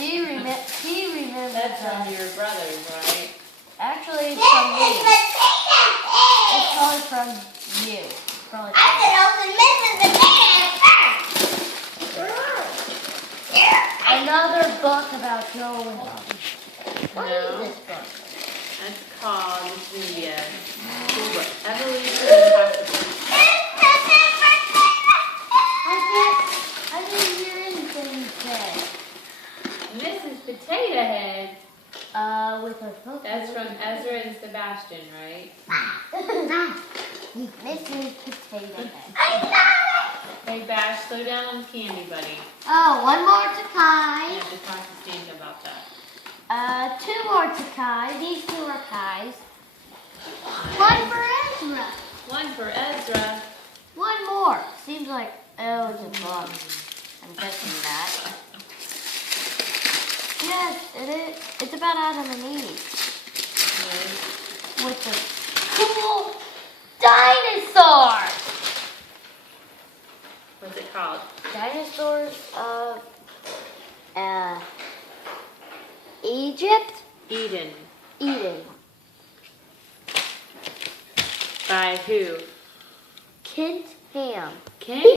He remembers That's that. from your brothers, right? Actually, it's from me. It's probably from you. Probably from another book about Joe and Bobby. What is No. this book? That's called, this is going to be a cool book. Evolution Impossible. I didn't hear anything you said. Mrs. Potato Head. With a book. That's from Ezra and Sebastian, right? Mrs. Potato Head. Hey, Bash, slow down on the candy, buddy. Oh, one more to I Kai. have to talk to Santa about that. Two more to Kai. These two are Kai's. One for Ezra. One for Ezra. One more. Seems like, oh, it's a book. I'm guessing that. Yes, it is. It's about Adam and Eve. With the cool dinosaurs. What's it called? Dinosaurs of Egypt? Eden. Eden. By who? Kent Ham. Kenny?